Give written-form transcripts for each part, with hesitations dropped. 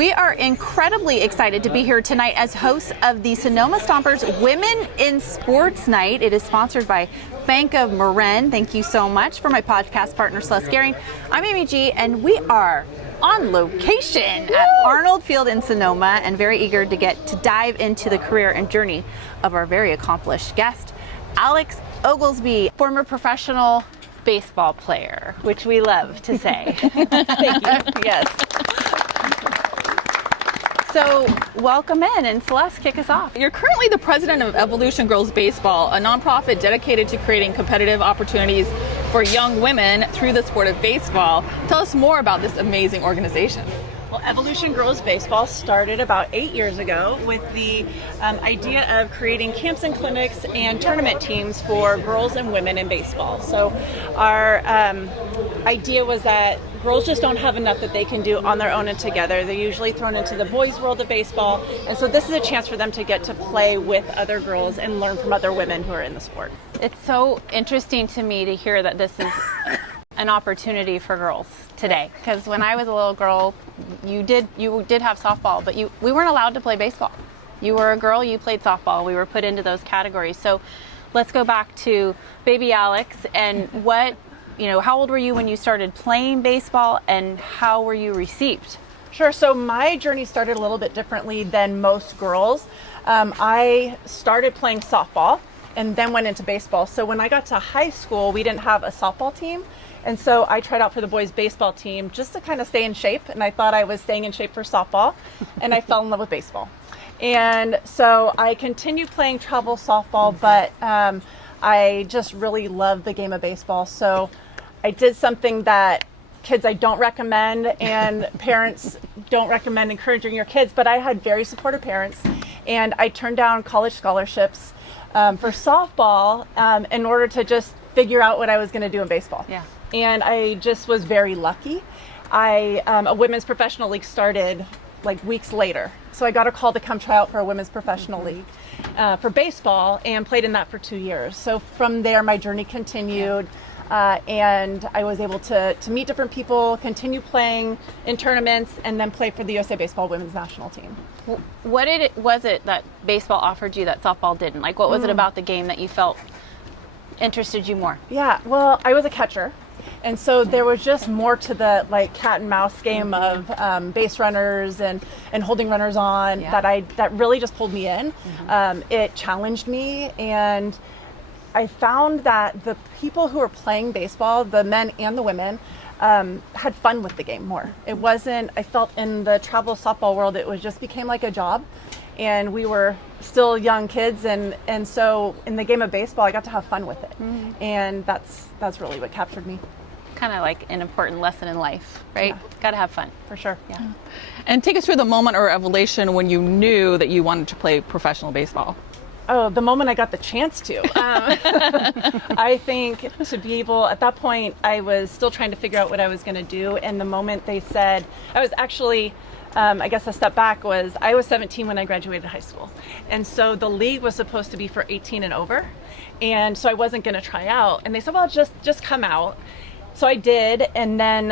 We are incredibly excited to be here tonight as hosts of the Sonoma Stompers Women in Sports Night. It is sponsored by Bank of Marin. Thank you so much. For my podcast partner, Celeste Gehring, I'm Amy G, and we are on location at Arnold Field in Sonoma, and very eager to get to dive into the career and journey of our very accomplished guest, Alex Ogelsby, former professional baseball player, which we love to say. Thank you. Yes. So welcome in, and Celeste, kick us off. You're currently the president of Evolution Girls Baseball, a nonprofit dedicated to creating competitive opportunities for young women through the sport of baseball. Tell us more about this amazing organization. Well, Evolution Girls Baseball started about 8 years ago with the idea of creating camps and clinics and tournament teams for girls and women in baseball. So our idea was that girls just don't have enough that they can do on their own and together. They're usually thrown into the boys' world of baseball, and so this is a chance for them to get to play with other girls and learn from other women who are in the sport. It's so interesting to me to hear that this is an opportunity for girls today, because when I was a little girl, you did have softball, but we weren't allowed to play baseball. You were a girl, you played softball. We were put into those categories. So let's go back to baby Alex, and how old were you when you started playing baseball, and how were you received? Sure. So my journey started a little bit differently than most girls. I started playing softball and then went into baseball. So when I got to high school, we didn't have a softball team. And so I tried out for the boys baseball team just to kind of stay in shape. And I thought I was staying in shape for softball, and I fell in love with baseball. And so I continued playing travel softball, but I just really loved the game of baseball. So I did something that kids I don't recommend, and parents don't recommend encouraging your kids, but I had very supportive parents, and I turned down college scholarships for softball in order to just figure out what I was going to do in baseball. Yeah. And I just was very lucky. A women's professional league started like weeks later. So I got a call to come try out for a women's professional league for baseball, and played in that for 2 years. So from there, my journey continued. And I was able to meet different people, continue playing in tournaments, and then play for the USA Baseball Women's National Team. What was it that baseball offered you that softball didn't? Like, what was it about the game that you felt interested you more? Yeah, well, I was a catcher. And so there was just more to the cat and mouse game of base runners and holding runners on that really just pulled me in. It challenged me, and I found that the people who were playing baseball, the men and the women, had fun with the game more. It wasn't, I felt in the travel softball world, it just became like a job, and we were still young kids, and so in the game of baseball, I got to have fun with it. And that's really what captured me. Kind of like an important lesson in life, right? Yeah. Got to have fun. For sure. Yeah. And take us through the moment or evolution when you knew that you wanted to play professional baseball. Oh, the moment I got the chance to. I think to be able, at that point, I was still trying to figure out what I was going to do. And the moment they said, I was actually, I guess a step back was, I was 17 when I graduated high school. And so the league was supposed to be for 18 and over. And so I wasn't going to try out. And they said, well, just come out. So I did. And then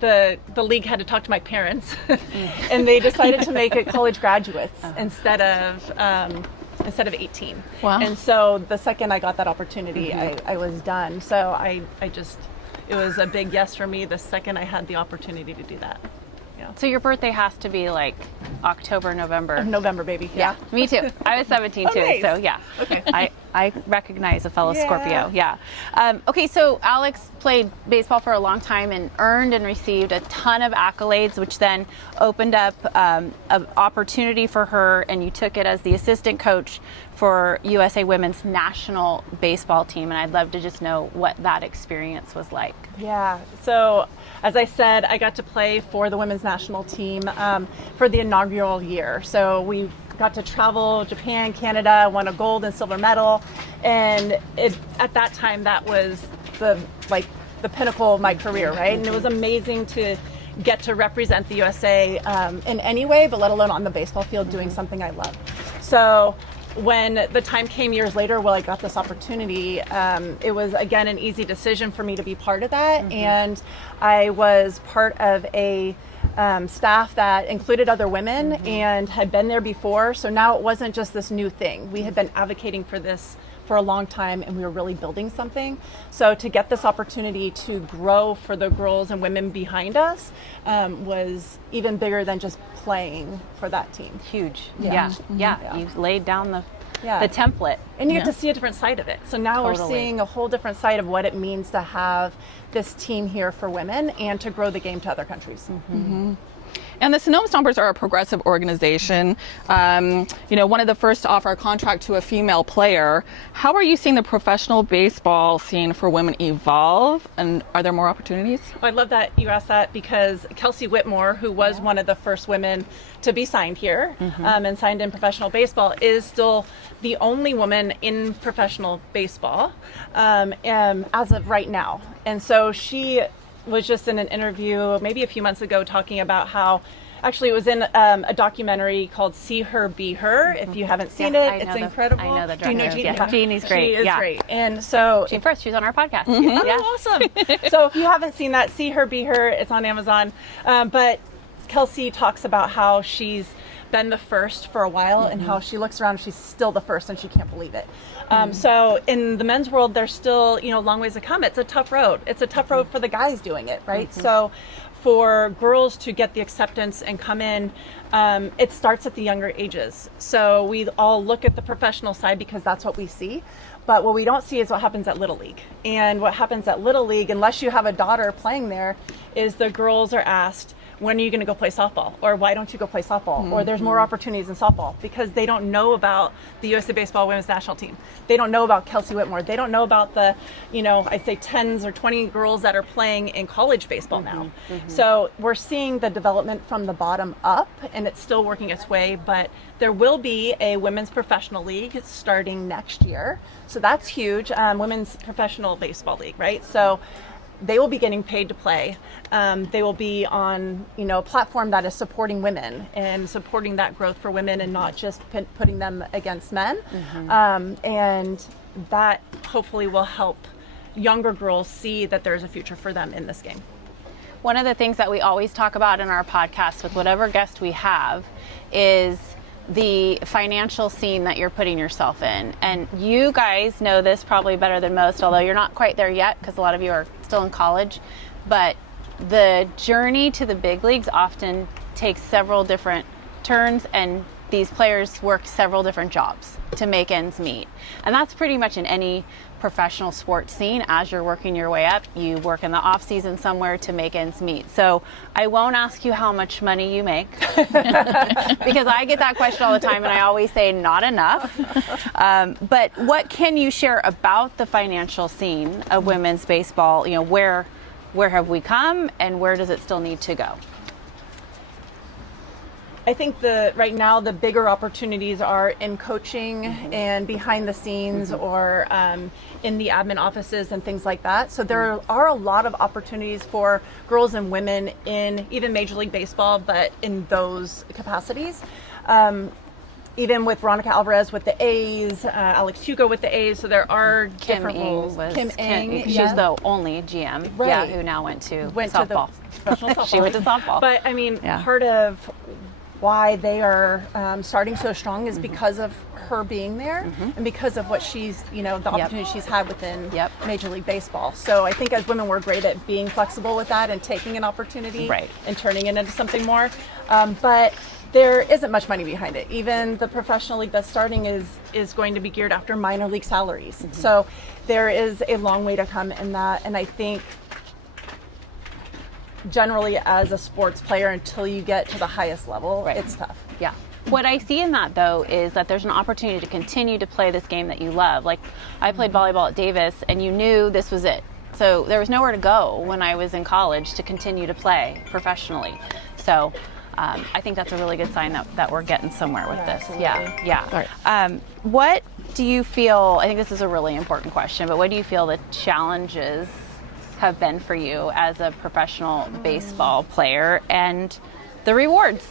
the league had to talk to my parents. And they decided to make it college graduates instead of 18. Wow. And so the second I got that opportunity, I was done. So it was a big yes for me the second I had the opportunity to do that. Yeah. So your birthday has to be like October, November. November, baby. Yeah. Me too. I was 17 too. Nice. So yeah. Okay. I recognize a fellow Yeah. Scorpio. Yeah. Okay, so Alex played baseball for a long time and earned and received a ton of accolades, which then opened up an opportunity for her, and you took it as the assistant coach for USA Women's National Baseball Team. And I'd love to just know what that experience was like. Yeah. So as I said, I got to play for the women's national team for the inaugural year. So we got to travel Japan, Canada, won a gold and silver medal. And at that time, that was the pinnacle of my career, right? And it was amazing to get to represent the USA in any way, but let alone on the baseball field doing something I love. So when the time came years later, I got this opportunity, it was, again, an easy decision for me to be part of that. And I was part of a staff that included other women and had been there before. So now it wasn't just this new thing. We had been advocating for this for a long time, and we were really building something. So to get this opportunity to grow for the girls and women behind us was even bigger than just playing for that team. Huge. Yeah. You laid down the template. And you get to see a different side of it. So now we're seeing a whole different side of what it means to have this team here for women and to grow the game to other countries. And the Sonoma Stompers are a progressive organization. One of the first to offer a contract to a female player. How are you seeing the professional baseball scene for women evolve? And are there more opportunities? I love that you asked that, because Kelsey Whitmore, who was one of the first women to be signed here and signed in professional baseball, is still the only woman in professional baseball as of right now. And so she was just in an interview maybe a few months ago talking about how, actually it was in a documentary called See Her, Be Her. If you haven't seen it, it's incredible. I know the Do you know director. Jeannie? Jeannie's great. She is great. And so She was on our podcast. awesome. So if you haven't seen that, See Her, Be Her, it's on Amazon. But Kelsey talks about how she's been the first for a while and how she looks around and she's still the first and she can't believe it. So in the men's world, there's still, long ways to come. It's a tough road. It's a tough road for the guys doing it, right? So for girls to get the acceptance and come in, it starts at the younger ages. So we all look at the professional side because that's what we see. But what we don't see is what happens at Little League. And what happens at Little League, unless you have a daughter playing there, is the girls are asked, when are you going to go play softball? Or why don't you go play softball? Or there's more opportunities in softball, because they don't know about the USA Baseball Women's National Team. They don't know about Kelsey Whitmore. They don't know about the, I'd say 10s or 20 girls that are playing in college baseball now. So we're seeing the development from the bottom up, and it's still working its way, but there will be a women's professional league starting next year. So that's huge. Women's professional baseball league, right? So they will be getting paid to play. They will be on, a platform that is supporting women and supporting that growth for women and not just putting them against men. And that hopefully will help younger girls see that there's a future for them in this game. One of the things that we always talk about in our podcast with whatever guest we have is the financial scene that you're putting yourself in. And you guys know this probably better than most, although you're not quite there yet because a lot of you are still in college. But the journey to the big leagues often takes several different turns, and these players work several different jobs to make ends meet. And that's pretty much in any professional sports scene. As you're working your way up, you work in the off season somewhere to make ends meet. So I won't ask you how much money you make because I get that question all the time and I always say not enough. But what can you share about the financial scene of women's baseball? Where have we come and where does it still need to go? I think right now the bigger opportunities are in coaching and behind the scenes or in the admin offices and things like that. So there are a lot of opportunities for girls and women in even Major League Baseball, but in those capacities. Even with Veronica Alvarez with the A's, Alex Hugo with the A's, so there are different roles. Kim Ng, she's the only GM, who now went to softball. Professional softball. She went to softball. But I mean, part of why they are starting so strong is because of her being there and because of what she's, the opportunity she's had within Major League Baseball. So I think as women, we're great at being flexible with that and taking an opportunity and turning it into something more. But there isn't much money behind it. Even the professional league that's starting is going to be geared after minor league salaries. So there is a long way to come in that. And I think generally as a sports player, until you get to the highest level, it's tough. Yeah. What I see in that, though, is that there's an opportunity to continue to play this game that you love. Like, I played volleyball at Davis, and you knew this was it. So there was nowhere to go when I was in college to continue to play professionally. So I think that's a really good sign that we're getting somewhere with this. Absolutely. Yeah. What do you feel, I think this is a really important question, but what do you feel the challenges have been for you as a professional baseball player and the rewards,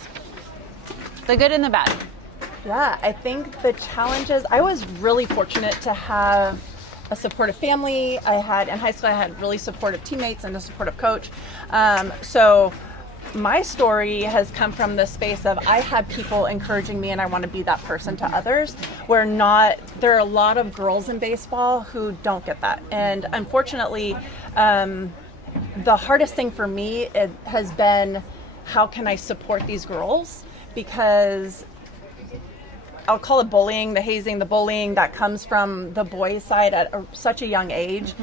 the good and the bad? Yeah, I think the challenges, I was really fortunate to have a supportive family. In high school, I had really supportive teammates and a supportive coach. So my story has come from the space of I had people encouraging me and I want to be that person to others, where there are a lot of girls in baseball who don't get that. And unfortunately, the hardest thing for me has been, how can I support these girls? Because I'll call it bullying, the hazing, the bullying that comes from the boys' side at such a young age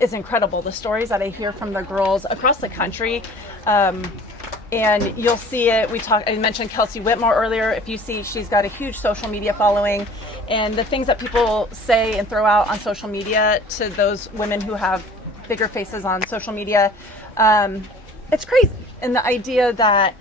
is incredible. The stories that I hear from the girls across the country, and you'll see it. I mentioned Kelsey Whitmore earlier. If you see, she's got a huge social media following, and the things that people say and throw out on social media to those women who have bigger faces on social media, it's crazy. And the idea that,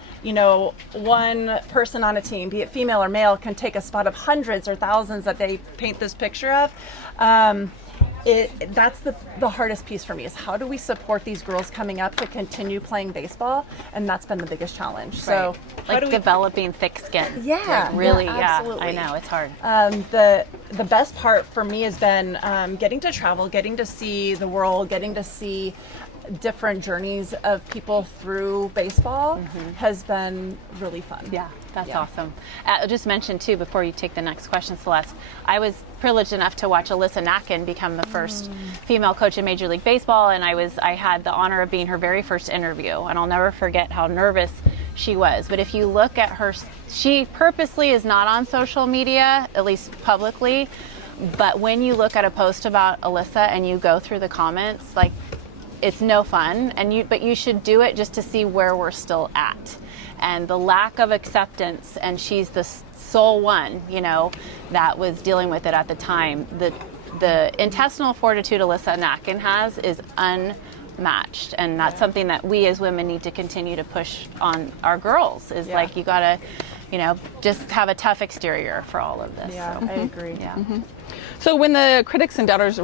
one person on a team, be it female or male, can take a spot of hundreds or thousands that they paint this picture of. That's the hardest piece for me, is how do we support these girls coming up to continue playing baseball? And that's been the biggest challenge. Right. So developing thick skin. Yeah, really. absolutely. I know, it's hard. The best part for me has been getting to travel, getting to see the world, getting to see different journeys of people through baseball has been really fun. Yeah, that's awesome. I'll just mention too, before you take the next question, Celeste, I was privileged enough to watch Alyssa Nakken become the first female coach in Major League Baseball, and I had the honor of being her very first interview, and I'll never forget how nervous she was. But if you look at her, she purposely is not on social media, at least publicly, but when you look at a post about Alyssa and you go through the comments, like, it's no fun, but you should do it just to see where we're still at. And the lack of acceptance, and she's the sole one, that was dealing with it at the time. The intestinal fortitude Alyssa Nakken has is unmatched, and that's something that we as women need to continue to push on our girls, is like, you gotta, just have a tough exterior for all of this. Yeah, so. I agree. Yeah. So when the critics and doubters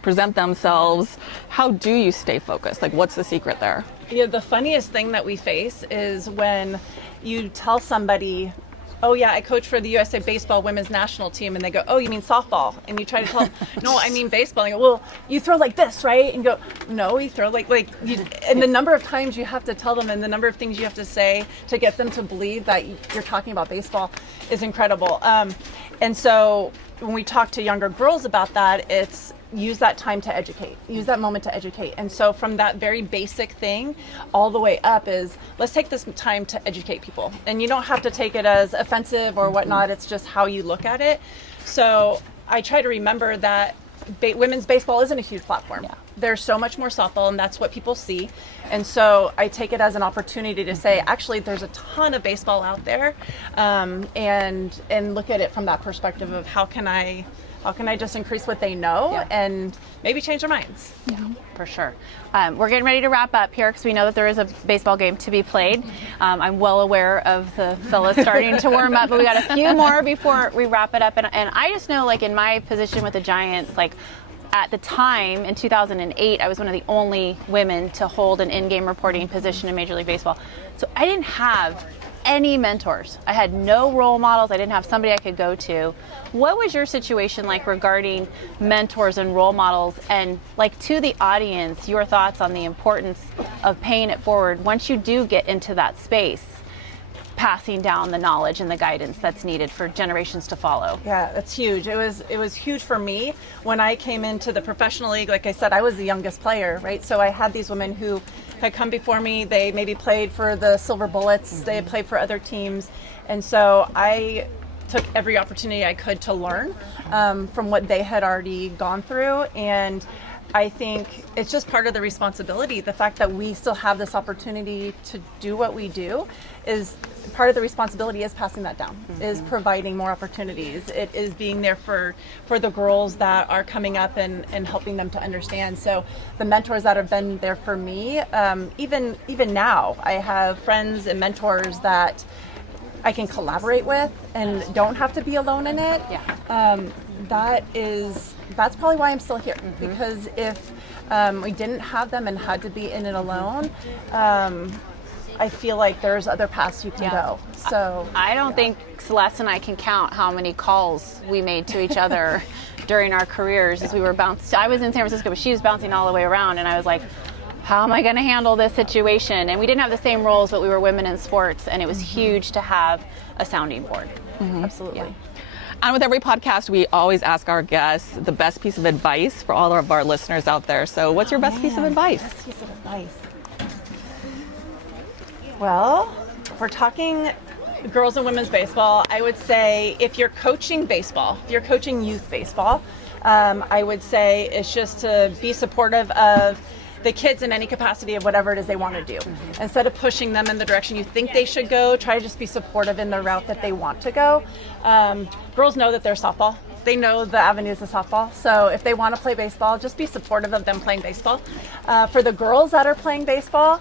present themselves, how do you stay focused? Like, what's the secret there? Yeah, the funniest thing that we face is when you tell somebody, oh yeah, I coach for the USA Baseball Women's National Team, and they go, oh, you mean softball? And you try to tell them, no, I mean baseball. And you go, well, you throw like this, right? And you go, no, you throw and the number of times you have to tell them and the number of things you have to say to get them to believe that you're talking about baseball is incredible. And so when we talk to younger girls about that, it's use that time to educate, use that moment to educate. And so from that very basic thing all the way up is, let's take this time to educate people. And you don't have to take it as offensive or whatnot, it's just how you look at it. So I try to remember that women's baseball isn't a huge platform. Yeah. There's so much more softball, and that's what people see. And so I take it as an opportunity to say, actually, there's a ton of baseball out there, and look at it from that perspective of how can I just increase what they know and maybe change their minds. Yeah, for sure. We're getting ready to wrap up here because we know that there is a baseball game to be played. I'm well aware of the fellas starting to warm up, but we got a few more before we wrap it up. And I just know, like, in my position with the Giants, like, at the time, in 2008, I was one of the only women to hold an in-game reporting position in Major League Baseball. So I didn't have any mentors. I had no role models. I didn't have somebody I could go to. What was your situation like regarding mentors and role models? And, like, to the audience, your thoughts on the importance of paying it forward once you do get into that space, passing down the knowledge and the guidance that's needed for generations to follow. Yeah, that's huge. It was huge for me when I came into the professional league. Like I said, I was the youngest player, right? So I had these women who had come before me. They maybe played for the Silver Bullets. They had played for other teams. And so I took every opportunity I could to learn from what they had already gone through. And I think it's just part of the responsibility. The fact that we still have this opportunity to do what we do is part of the responsibility, is passing that down, is providing more opportunities. It is being there for the girls that are coming up and helping them to understand. So the mentors that have been there for me, even now, I have friends and mentors that I can collaborate with and don't have to be alone in it. Yeah. That's probably why I'm still here, because if we didn't have them and had to be in it alone, I feel like there's other paths you can go. So I don't think Celeste and I can count how many calls we made to each other during our careers as we were bouncing. I was in San Francisco, but she was bouncing all the way around, and I was like, how am I going to handle this situation? And we didn't have the same roles, but we were women in sports, and it was huge to have a sounding board. Absolutely. Yeah. And with every podcast, we always ask our guests the best piece of advice for all of our listeners out there. So what's your best piece of advice? Best piece of advice. Well, if we're talking girls and women's baseball, I would say if you're coaching baseball, if you're coaching youth baseball, I would say it's just to be supportive of the kids in any capacity of whatever it is they want to do. Instead of pushing them in the direction you think they should go, try to just be supportive in the route that they want to go. Girls know that they're softball. They know the avenues of softball. So if they want to play baseball, just be supportive of them playing baseball. For the girls that are playing baseball,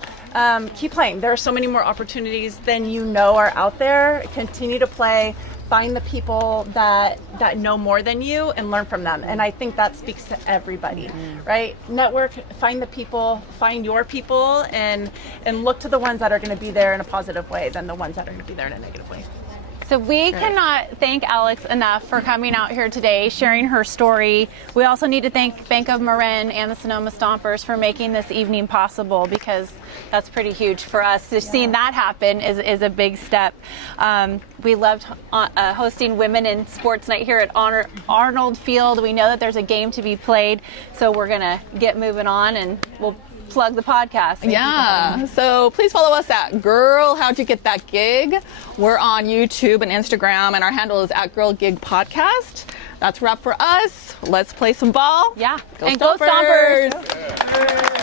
keep playing. There are so many more opportunities than you know are out there. Continue to play. Find the people that know more than you and learn from them. And I think that speaks to everybody, right? Network, find the people, find your people, and look to the ones that are going to be there in a positive way than the ones that are going to be there in a negative way. So we cannot thank Alex enough for coming out here today, sharing her story. We also need to thank Bank of Marin and the Sonoma Stompers for making this evening possible, because that's pretty huge for us. Just seeing that happen is a big step. We loved hosting Women in Sports Night here at Arnold Field. We know that there's a game to be played, so we're going to get moving on, and we'll plug the podcast. Yeah. So please follow us at Girl How'd You Get That Gig. We're on YouTube and Instagram, and our handle is at Girl Gig Podcast. That's a wrap for us. Let's play some ball. Yeah. Go and Stompers. go Stompers.